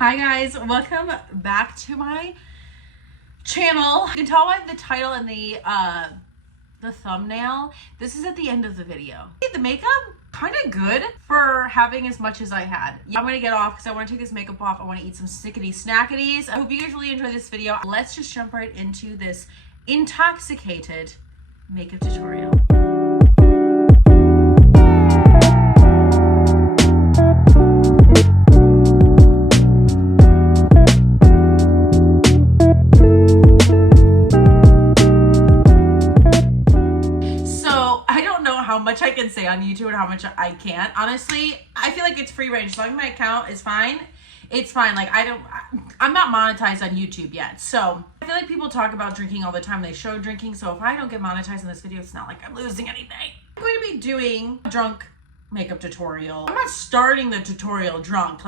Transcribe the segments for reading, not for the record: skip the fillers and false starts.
Hi guys, welcome back to my channel. You can tell by the title and the thumbnail, this is at the end of the video. The makeup, kind of good for having as much as I had. I'm gonna get off because I want to take this makeup off. I want to eat some snickety snackities. I hope you guys really enjoy this video. Let's just jump right into this intoxicated makeup tutorial. How much I can say on YouTube and how much I can't. Honestly, I feel like it's free range. As long as my account is fine, it's fine. Like I'm not monetized on YouTube yet. So I feel like people talk about drinking all the time. They show drinking. So if I don't get monetized in this video, it's not like I'm losing anything. I'm going to be doing a drunk makeup tutorial. I'm not starting the tutorial drunk.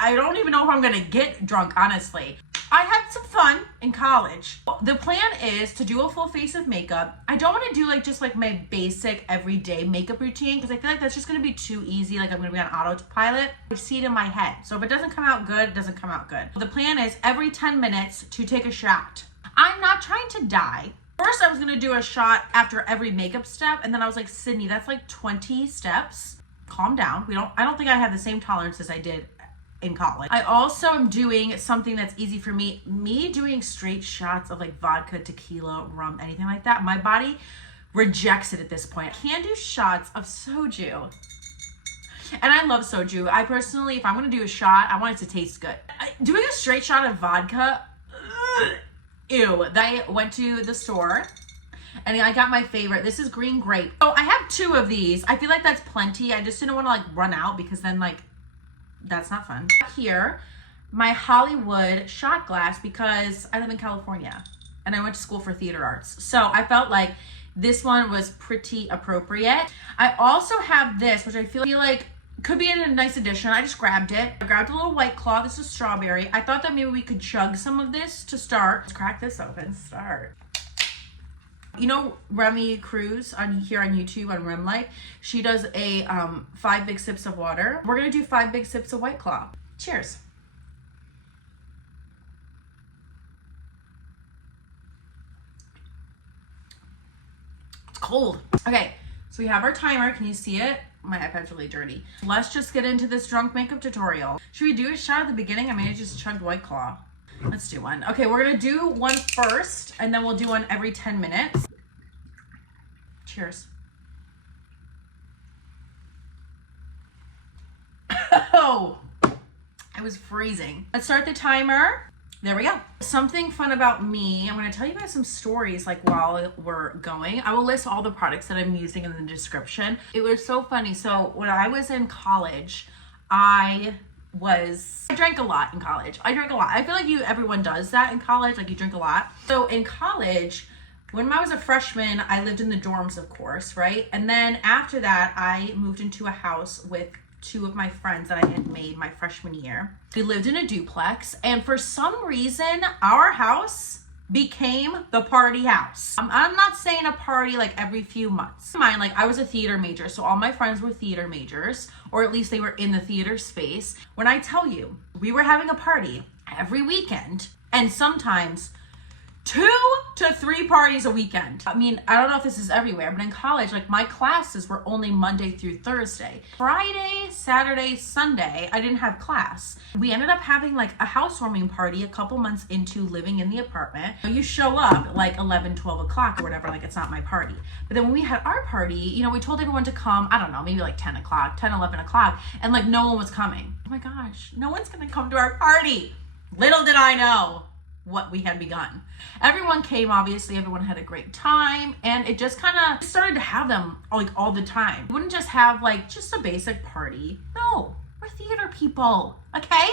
I don't even know if I'm going to get drunk, honestly. I had some fun in college. The plan is to do a full face of makeup. I don't want to do just my basic everyday makeup routine because I feel like that's just going to be too easy. Like I'm going to be on autopilot. I see it in my head. So if it doesn't come out good, it doesn't come out good. The plan is every 10 minutes to take a shot. I'm not trying to die. First, I was going to do a shot after every makeup step. And then I was like, Sydney, that's like 20 steps. Calm down. I don't think I have the same tolerance as I did in college. I also am doing something that's easy for me. Me doing straight shots of vodka, tequila, rum, anything like that. My body rejects it at this point. I can do shots of soju. And I love soju. I personally, if I'm going to do a shot, I want it to taste good. Doing a straight shot of vodka, ew. I went to the store and I got my favorite. This is green grape. Oh, I have 2 of these. I feel like that's plenty. I just didn't want to run out because then that's not fun. Here, my Hollywood shot glass because I live in California and I went to school for theater arts. So I felt like this one was pretty appropriate. I also have this, which I feel like could be a nice addition. I just grabbed it. I grabbed a little White Claw. This is strawberry. I thought that maybe we could chug some of this to start. Let's crack this open, start. You know Remy Cruz here on YouTube on Rem Life? She does a 5 big sips of water. We're gonna do 5 big sips of White Claw. Cheers. It's cold. Okay, so we have our timer. Can you see it? My iPad's really dirty. Let's just get into this drunk makeup tutorial. Should we do a shot at the beginning? I just chugged White Claw. Let's do one. Okay, we're gonna do one first and then we'll do one every 10 minutes. Cheers. Oh, I was freezing. Let's start the timer. There we go. Something fun about me. I'm gonna tell you guys some stories while we're going. I will list all the products that I'm using in the description. It was so funny. So when I was in college, I drank a lot in college. I drank a lot. I feel like everyone does that in college, you drink a lot. So in college, when I was a freshman, I lived in the dorms, of course, right? And then after that, I moved into a house with 2 of my friends that I had made my freshman year. We lived in a duplex, and for some reason, our house became the party house. I'm not saying a party every few months. Mine, I was a theater major, so all my friends were theater majors, or at least they were in the theater space. When I tell you, we were having a party every weekend, and sometimes 2 to 3 parties a weekend. I don't know if this is everywhere, but in college, my classes were only Monday through Thursday. Friday, Saturday, Sunday, I didn't have class. We ended up having a housewarming party a couple months into living in the apartment. You show up 11, 12 o'clock or whatever, it's not my party. But then when we had our party, we told everyone to come, I don't know, maybe 10 o'clock, 10, 11 o'clock, and no one was coming. Oh my gosh, no one's gonna come to our party. Little did I know what we had begun. Everyone came, obviously, everyone had a great time, and it just kind of started to have them all the time. We wouldn't just have just a basic party. No, we're theater people, okay?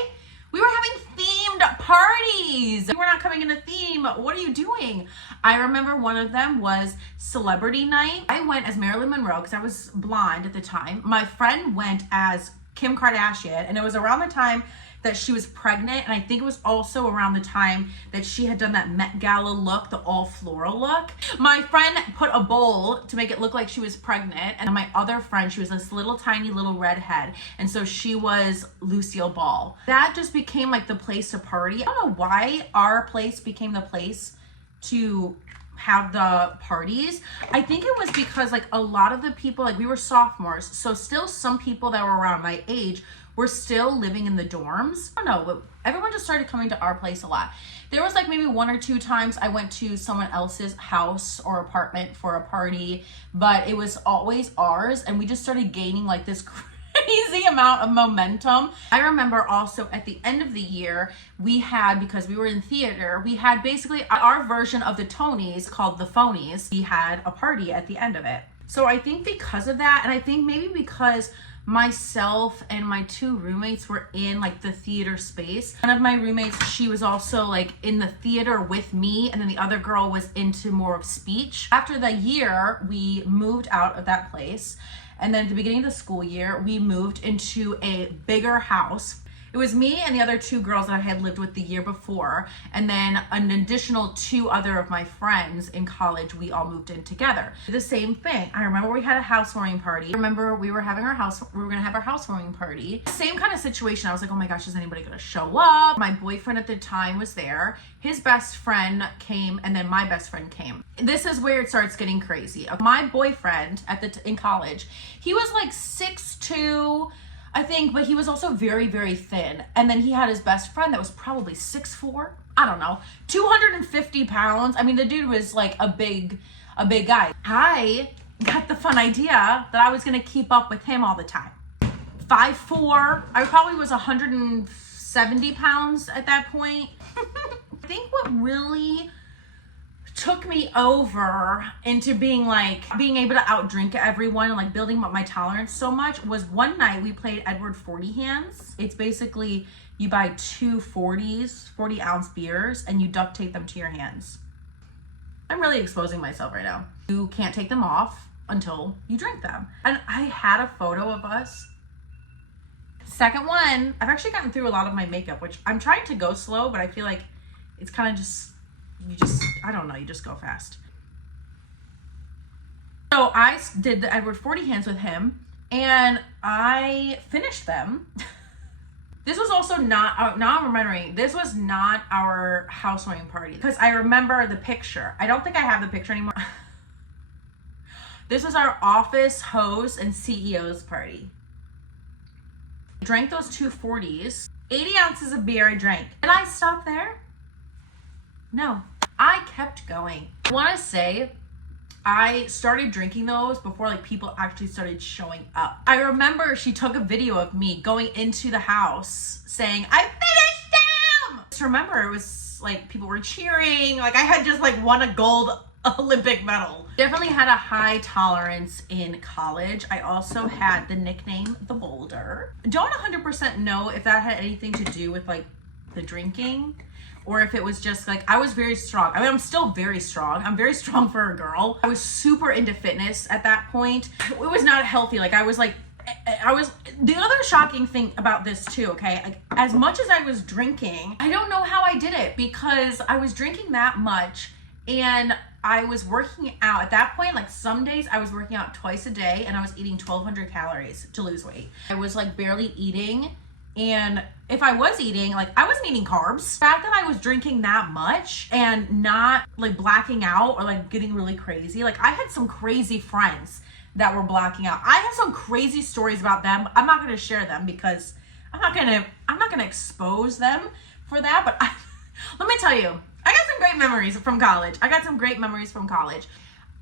We were having themed parties. You were not coming in a theme. What are you doing? I remember one of them was celebrity night. I went as Marilyn Monroe because I was blonde at the time. My friend went as Kim Kardashian, and it was around the time that she was pregnant. And I think it was also around the time that she had done that Met Gala look, the all floral look. My friend put a bowl to make it look like she was pregnant. And my other friend, she was this little tiny little redhead. And so she was Lucille Ball. That just became like the place to party. I don't know why our place became the place to have the parties. I think it was because like a lot of the people, like we were sophomores, so still some people that were around my age were still living in the dorms. I don't know, but everyone just started coming to our place a lot. There was like maybe 1 or 2 times I went to someone else's house or apartment for a party, but it was always ours, and we just started gaining like this crazy amount of momentum. I remember also at the end of the year, we had, because we were in theater, we had basically our version of the Tonys called the Phonies. We had a party at the end of it. So I think because of that, and I think maybe because myself and my 2 roommates were in like the theater space. One of my roommates, she was also like in the theater with me, and then the other girl was into more of speech. After the year, we moved out of that place. And then at the beginning of the school year, we moved into a bigger house. It was me and the other 2 girls that I had lived with the year before. And then an additional 2 other of my friends in college, we all moved in together. The same thing. I remember we had a housewarming party. I remember we were gonna have our housewarming party. Same kind of situation. I was like, oh my gosh, is anybody gonna show up? My boyfriend at the time was there. His best friend came, and then my best friend came. This is where it starts getting crazy. My boyfriend in college, he was like 6'2", I think, but he was also very, very thin. And then he had his best friend that was probably 6'4", I don't know, 250 pounds. I mean, the dude was like a big guy. I got the fun idea that I was gonna keep up with him all the time. 5'4", I probably was 170 pounds at that point. I think what really took me over into being able to outdrink everyone and like building up my tolerance so much was one night we played Edward 40 Hands. It's basically you buy 2 40-ounce beers and you duct tape them to your hands. I'm really exposing myself right now. You can't take them off until you drink them. And I had a photo of us. Second one, I've actually gotten through a lot of my makeup, which I'm trying to go slow, but I feel like it's kind of I don't know, you just go fast. So I did the Edward 40 Hands with him, and I finished them. This was also not, now I'm remembering, this was not our housewarming party, because I remember the picture. I don't think I have the picture anymore. This was our office host and CEO's party. I drank those 2 40s, 80 ounces of beer I drank. Did I stop there? No, I kept going. I want to say I started drinking those before like people actually started showing up. I remember she took a video of me going into the house saying, I finished them! Just remember, it was like people were cheering. Like I had just like won a gold Olympic medal. Definitely had a high tolerance in college. I also had the nickname The Boulder. Don't 100% know if that had anything to do with like the drinking, or if it was just like, I was very strong. I mean, I'm still very strong. I'm very strong for a girl. I was super into fitness at that point. It was not healthy. Like I was the other shocking thing about this too, okay? Like as much as I was drinking, I don't know how I did it, because I was drinking that much and I was working out. At that point, like some days I was working out twice a day and I was eating 1,200 calories to lose weight. I was like barely eating. And if I was eating, like I wasn't eating carbs. The fact that I was drinking that much and not like blacking out or like getting really crazy. Like I had some crazy friends that were blacking out. I have some crazy stories about them. I'm not going to share them because I'm not going to expose them for that. But let me tell you, I got some great memories from college.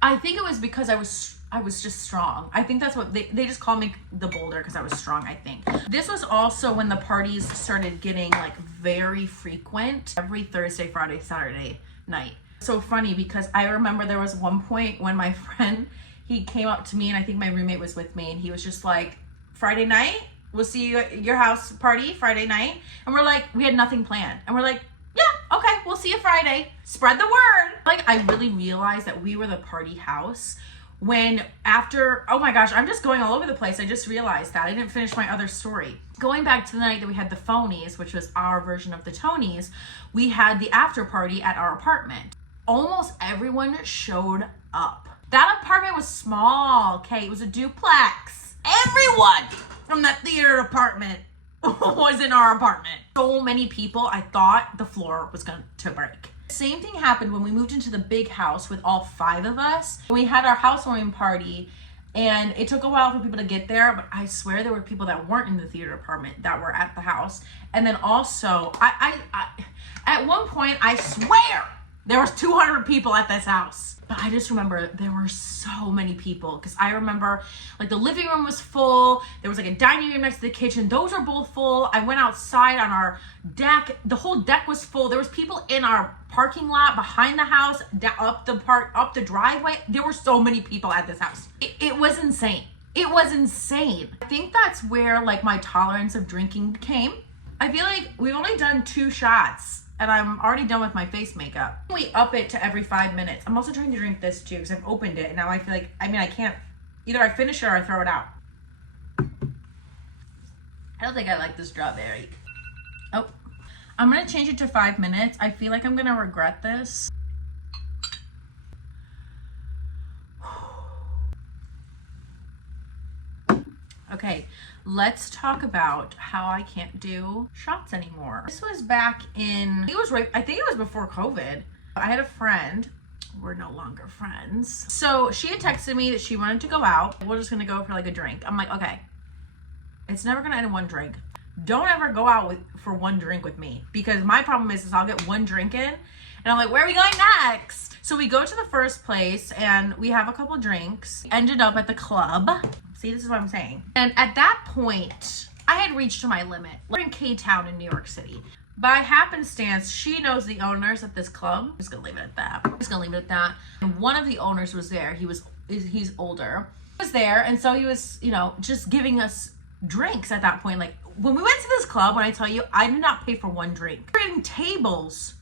I think it was because I was just strong. I think that's what they just call me the Boulder, because I was strong, I think. This was also when the parties started getting like very frequent, every Thursday, Friday, Saturday night. So funny, because I remember there was one point when my friend, he came up to me, and I think my roommate was with me, and he was just like, Friday night, we'll see you at your house party Friday night. And we're like, we had nothing planned. And we're like, yeah, okay, we'll see you Friday. Spread the word. Like I really realized that we were the party house when after, oh my gosh, I'm just going all over the place. I just realized that I didn't finish my other story. Going back to the night that we had the phonies, which was our version of the Tonys, we had the after party at our apartment. Almost everyone showed up. That apartment was small, okay? It was a duplex. Everyone from that theater apartment was in our apartment. So many people, I thought the floor was going to break. Same thing happened when we moved into the big house with all 5 of us. We had our housewarming party, and it took a while for people to get there, but I swear there were people that weren't in the theater apartment that were at the house. And then also, I at one point, I swear, there was 200 people at this house. But I just remember there were so many people, because I remember like the living room was full. There was like a dining room next to the kitchen. Those are both full. I went outside on our deck. The whole deck was full. There was people in our parking lot behind the house, up the driveway. There were so many people at this house. It was insane. It was insane. I think that's where like my tolerance of drinking came. I feel like we've only done 2 shots. And I'm already done with my face makeup. We up it to every 5 minutes. I'm also trying to drink this too, because I've opened it and now I feel like, I can't, either I finish it or I throw it out. I don't think I like the strawberry. Oh, I'm gonna change it to 5 minutes. I feel like I'm gonna regret this. Okay, let's talk about how I can't do shots anymore. This was back in, I think it was before COVID. I had a friend, we're no longer friends. So she had texted me that she wanted to go out. We're just gonna go for like a drink. I'm like, okay, it's never gonna end in one drink. Don't ever go out for one drink with me, because my problem is I'll get one drink in and I'm like, where are we going next? So we go to the first place and we have a couple drinks. Ended up at the club. See, this is what I'm saying. And at that point, I had reached my limit. We're in K-Town in New York City. By happenstance, she knows the owners at this club. I'm just gonna leave it at that. And one of the owners was there. He's older. He was there, and so he was, just giving us drinks at that point. Like, when we went to this club, when I tell you, I did not pay for one drink. We're getting tables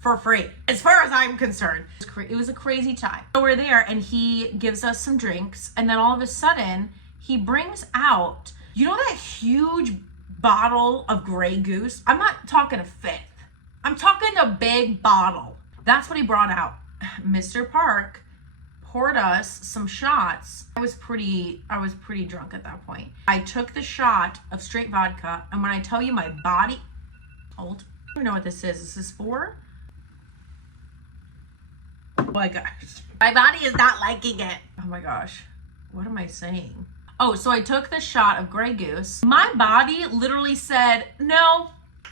for free, as far as I'm concerned. It was a crazy time. So we're there, and he gives us some drinks, and then all of a sudden, he brings out, that huge bottle of Grey Goose? I'm not talking a 5th. I'm talking a big bottle. That's what he brought out. Mr. Park poured us some shots. I was pretty drunk at that point. I took the shot of straight vodka, and when I tell you my body, I don't know what this is. This is 4? Oh my gosh. My body is not liking it. Oh my gosh. What am I saying? Oh, so I took the shot of Grey Goose. My body literally said, no,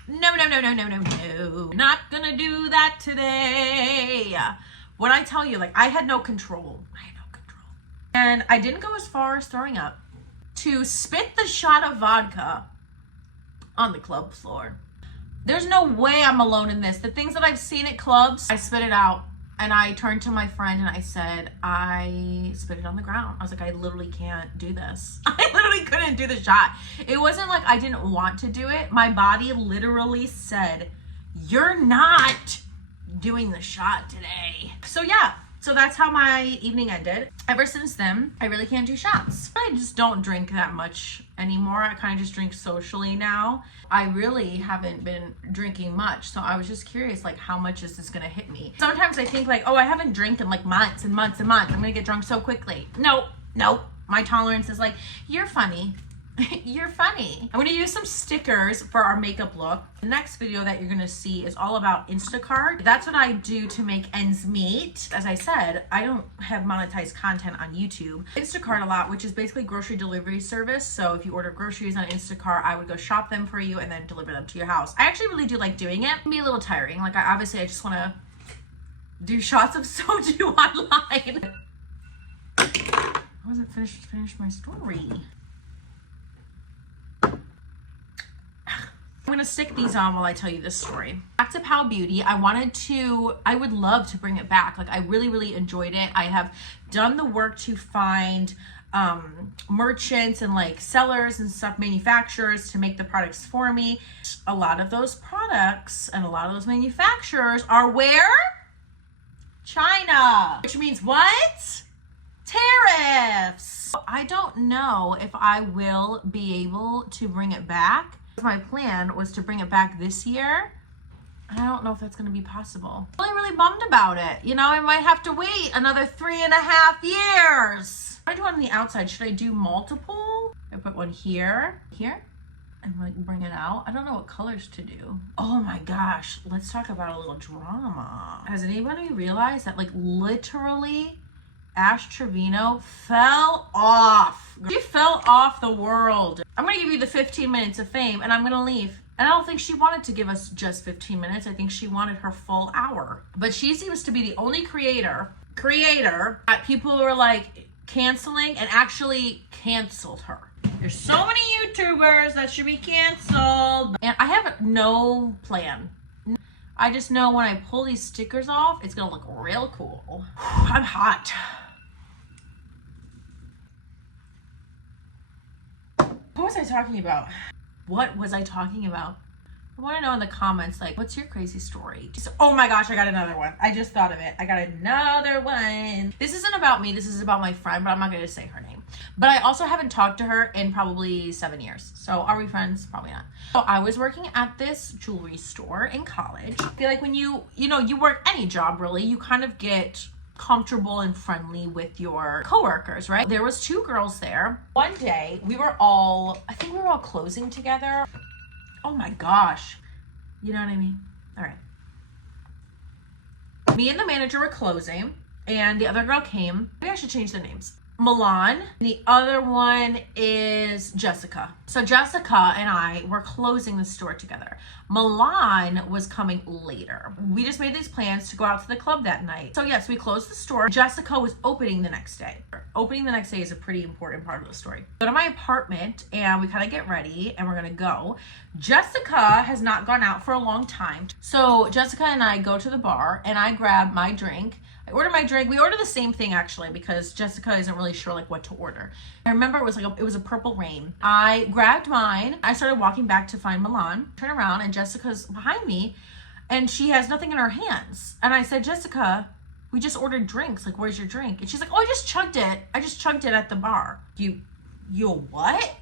not gonna do that today. When I tell you, like, I had no control. And I didn't go as far as throwing up to spit the shot of vodka on the club floor. There's no way I'm alone in this. The things that I've seen at clubs, I spit it out. And I turned to my friend and I said, I spit it on the ground. I was like, I literally can't do this. I literally couldn't do the shot. It wasn't like I didn't want to do it. My body literally said, you're not doing the shot today. So yeah, so that's how my evening ended. Ever since then, I really can't do shots. I just don't drink that much anymore. I kind of just drink socially now. I really haven't been drinking much. So I was just curious, like, how much is this gonna hit me? Sometimes I think like, oh, I haven't drank in like months and months and months. I'm gonna get drunk so quickly. Nope. My tolerance is like, you're funny. You're funny. I'm gonna use some stickers for our makeup look. The next video that you're gonna see is all about Instacart. That's what I do to make ends meet. As I said, I don't have monetized content on YouTube. Instacart a lot, which is basically grocery delivery service. So if you order groceries on Instacart, I would go shop them for you and then deliver them to your house. I actually really do like doing it. It can be a little tiring. Like, I just wanna do shots of soju online. I wasn't finished my story. I'm gonna stick these on while I tell you this story. Back to Pal Beauty, I would love to bring it back. Like, I really enjoyed it. I have done the work to find merchants and like sellers and stuff, manufacturers to make the products for me. A lot of those products and a lot of those manufacturers are where? China. Which means what? tariffs. I don't know if I will be able to bring it back. My plan was to bring it back this year. I don't know if that's going to be possible. I'm really bummed about it. You know, I might have to wait another 3.5 years. What do I do on the outside? Should I do multiple? I put one here, and like bring it out. I don't know what colors to do. Oh my gosh, let's talk about a little drama. Has anybody realized that like literally Ash Trevino fell off? She fell off the world. I'm gonna give you the 15 minutes of fame and I'm gonna leave. And I don't think she wanted to give us just 15 minutes. I think she wanted her full hour. But she seems to be the only creator that people were like canceling and actually canceled her. There's so many YouTubers that should be canceled. And I have no plan. I just know when I pull these stickers off, it's gonna look real cool. I'm hot. What was I talking about? What was I talking about? I want to know in the comments, like, what's your crazy story? Oh my gosh, I got another one. I just thought of it. I got another one. This isn't about me. This is about my friend, but I'm not going to say her name. But I also haven't talked to her in probably 7 years. So are we friends? Probably not. So I was working at this jewelry store in college. I feel like when you work any job really, you kind of get comfortable and friendly with your coworkers, right? There was 2 girls there. One day I think we were all closing together. Oh my gosh. You know what I mean? All right. Me and the manager were closing and the other girl came. Maybe I should change their names. Milan. The other one is Jessica. So Jessica and I were closing the store together. Milan was coming later. We just made these plans to go out to the club that night. So yes, we closed the store. Jessica was opening the next day. Opening the next day is a pretty important part of the story. Go to my apartment and we kind of get ready and we're gonna go. Jessica has not gone out for a long time. So Jessica and I go to the bar and I grab my drink. I order my drink. We order the same thing actually because Jessica isn't really sure like what to order. I remember it was a purple rain. I grabbed mine. I started walking back to find Milan. Turn around and Jessica's behind me and she has nothing in her hands. And I said, Jessica, we just ordered drinks. Like, where's your drink? And she's like, oh, I just chugged it. I just chugged it at the bar. You what?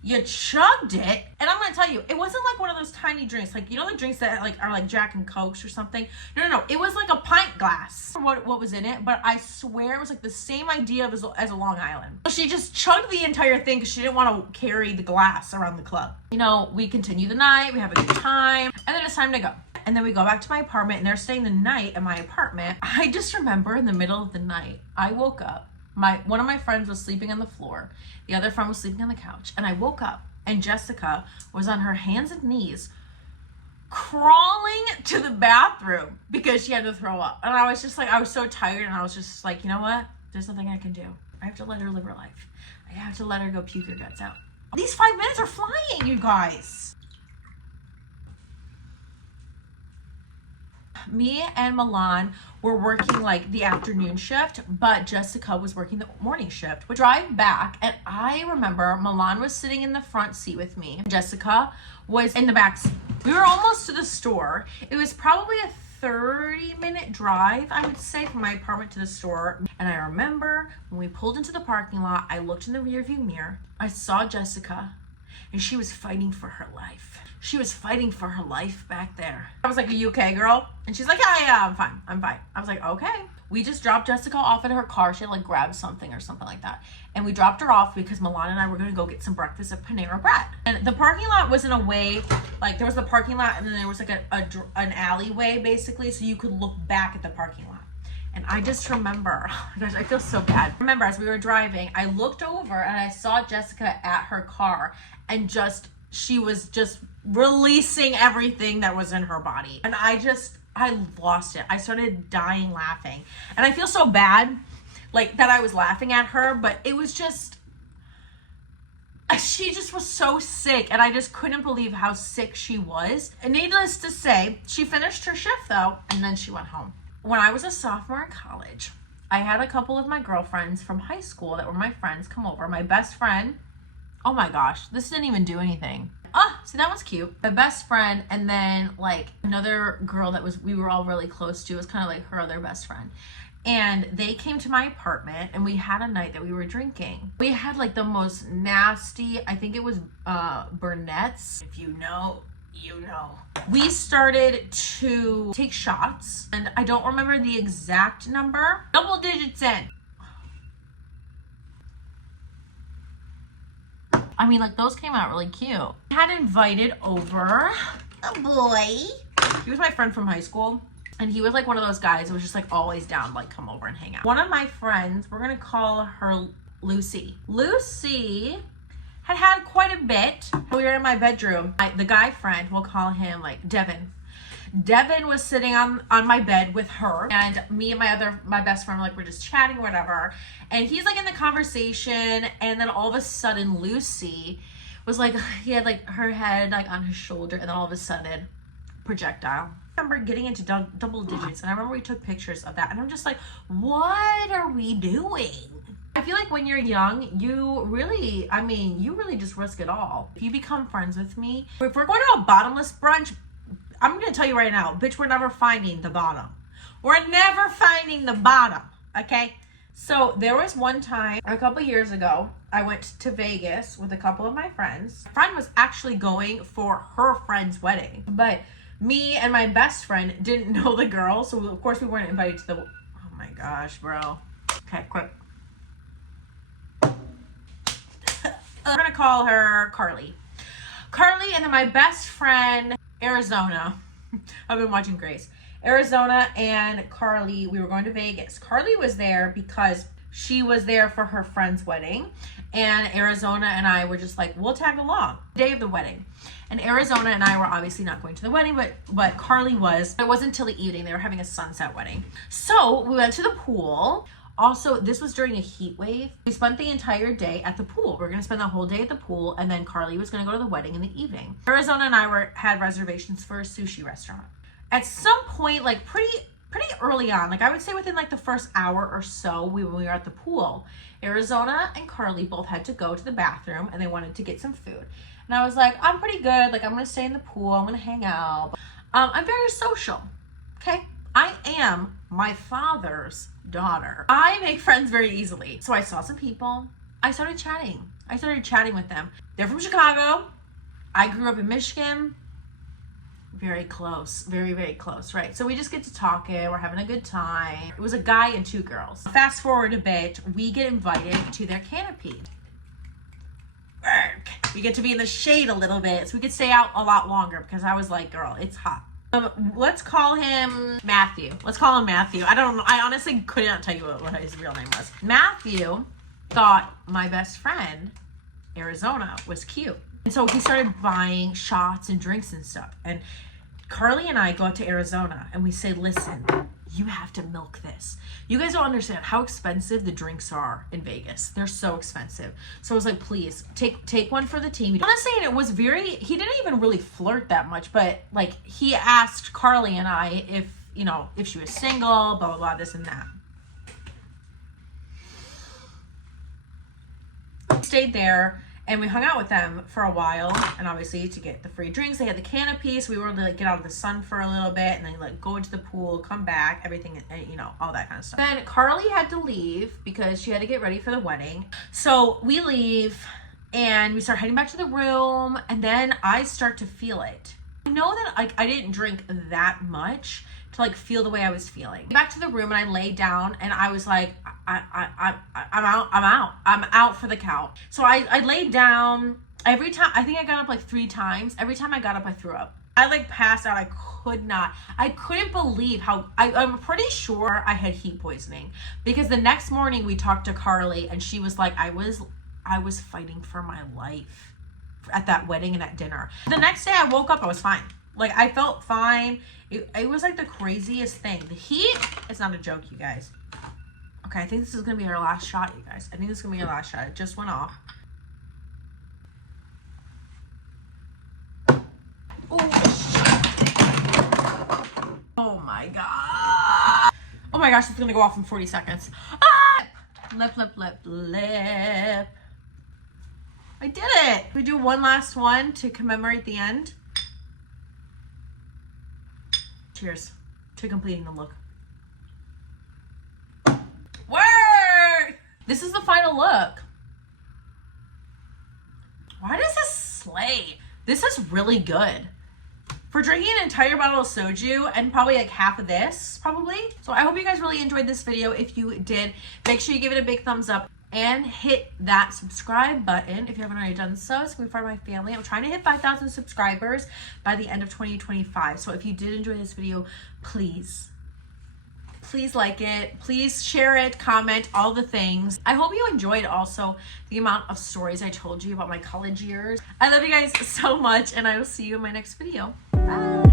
You chugged it? And I'm gonna tell you, it wasn't like one of those tiny drinks, like, you know, the drinks that like are like Jack and Cokes or something. No, it was like a pint glass. What was in it, but I swear it was like the same idea as a Long Island. So she just chugged the entire thing because she didn't want to carry the glass around the club. You know, we continue the night, we have a good time, and then it's time to go. And then we go back to my apartment and they're staying the night at my apartment. I just remember in the middle of the night, I woke up. One of my friends was sleeping on the floor. The other friend was sleeping on the couch. And I woke up and Jessica was on her hands and knees crawling to the bathroom because she had to throw up. And I was just like, I was so tired and I was just like, you know what? There's nothing I can do. I have to let her live her life. I have to let her go puke her guts out. These 5 minutes are flying, you guys. Me and Milan were working like the afternoon shift, but Jessica was working the morning shift. We drive back and I remember Milan was sitting in the front seat with me. Jessica was in the back seat. We were almost to the store. It was probably a 30-minute drive, I would say, from my apartment to the store. And I remember when we pulled into the parking lot, I looked in the rearview mirror. I saw Jessica and she was fighting for her life. She was fighting for her life back there. I was like, are you okay, girl? And she's like, yeah, I'm fine. I was like, okay. We just dropped Jessica off at her car. She had like grabbed something or something like that. And we dropped her off because Milan and I were gonna go get some breakfast at Panera Bread. And the parking lot was in a way, like there was the parking lot and then there was like an alleyway basically. So you could look back at the parking lot. And I just remember, oh my gosh, I feel so bad. I remember as we were driving, I looked over and I saw Jessica at her car and she was just releasing everything that was in her body. And I lost it. I started dying laughing. And I feel so bad, like, that I was laughing at her, but it was just, she just was so sick. And I just couldn't believe how sick she was. And needless to say, she finished her shift though, and then she went home. When I was a sophomore in college, I had a couple of my girlfriends from high school that were my friends come over. My best friend, oh my gosh, this didn't even do anything. See, that one's cute. My best friend, and then like another girl that we were all really close to. It was kind of like her other best friend. And they came to my apartment and we had a night that we were drinking. We had like the most nasty, I think it was Burnett's. If you know, you know. We started to take shots and I don't remember the exact number. Double digits in. I mean, like, those came out really cute. I had invited over a boy. He was my friend from high school. And he was like one of those guys who was just like always down to like come over and hang out. One of my friends, we're gonna call her Lucy. Lucy had quite a bit. We were in my bedroom. The guy friend, we'll call him like Devin. Devin was sitting on my bed with her, and me and my best friend like we're just chatting, whatever. And he's like in the conversation, and then all of a sudden Lucy was like, he had like her head like on his shoulder, and then all of a sudden, projectile. I remember getting into double digits, and I remember we took pictures of that, and I'm just like, what are we doing? I feel like when you're young, you really just risk it all. If you become friends with me, if we're going to a bottomless brunch, I'm going to tell you right now, bitch, we're never finding the bottom. We're never finding the bottom, okay? So there was one time, a couple years ago, I went to Vegas with a couple of my friends. My friend was actually going for her friend's wedding, but me and my best friend didn't know the girl, so of course we weren't invited to the, oh my gosh, bro. Okay, quick. We're gonna call her Carly. Carly, and then my best friend, Arizona. I've been watching Grace. Arizona and Carly, we were going to Vegas. Carly was there because she was there for her friend's wedding, and Arizona and I were just like, we'll tag along. Day of the wedding. And Arizona and I were obviously not going to the wedding, but Carly was. It wasn't until the evening. They were having a sunset wedding. So we went to the pool. Also, this was during a heat wave. We spent the entire day at the pool. We were going to spend the whole day at the pool, and then Carly was going to go to the wedding in the evening. Arizona and I had reservations for a sushi restaurant. At some point, like pretty early on, like I would say within like the first hour or so, when we were at the pool, Arizona and Carly both had to go to the bathroom, and they wanted to get some food. And I was like, I'm pretty good. Like, I'm going to stay in the pool. I'm going to hang out. I'm very social. Okay. I am my father's daughter. I make friends very easily. So I saw some people. I started chatting. With them. They're from Chicago. I grew up in Michigan. Very close. Very, very close. Right. So we just get to talking. We're having a good time. It was a guy and two girls. Fast forward a bit. We get invited to their canopy. We get to be in the shade a little bit, so we could stay out a lot longer, because I was like, girl, it's hot. Let's call him Matthew. I don't know. I honestly could not tell you what his real name was. Matthew thought my best friend, Arizona, was cute. And so he started buying shots and drinks and stuff. And Carly and I go out to Arizona and we say, listen, you have to milk this. You guys don't understand how expensive the drinks are in Vegas. They're so expensive. So I was like, please take one for the team. Honestly, and it was he didn't even really flirt that much, but like he asked Carly and I if she was single, blah, blah, blah, this and that. We stayed there. And we hung out with them for a while, and obviously to get the free drinks, they had the canopy, so we were able to like get out of the sun for a little bit, and then like go into the pool, come back, everything, all that kind of stuff. Then Carly had to leave because she had to get ready for the wedding. So we leave, and we start heading back to the room, and then I start to feel it. I know that like I didn't drink that much to like feel the way I was feeling. Back to the room, and I laid down, and I was like, I'm out for the count. So I laid down. Every time, I think I got up like 3 times. Every time I got up, I threw up. I like passed out. I couldn't believe how, I'm pretty sure I had heat poisoning, because the next morning we talked to Carly, and she was like, I was fighting for my life at that wedding and at dinner. The next day I woke up, I was fine. Like I felt fine. It was like the craziest thing. The heat, it's not a joke, you guys. Okay, I think this is gonna be our last shot, you guys. I think this is gonna be our last shot. It just went off. Oh my god. Oh my gosh, it's gonna go off in 40 seconds. Ah! Lip. I did it. We do one last one to commemorate the end. Cheers to completing the look. This is the final look. Why does this slay? This is really good. For drinking an entire bottle of soju and probably like half of this, probably. So I hope you guys really enjoyed this video. If you did, make sure you give it a big thumbs up and hit that subscribe button if you haven't already done so. So be part of my family. I'm trying to hit 5,000 subscribers by the end of 2025. So if you did enjoy this video, please like it, please share it, comment, all the things. I hope you enjoyed also the amount of stories I told you about my college years. I love you guys so much, and I will see you in my next video. Bye.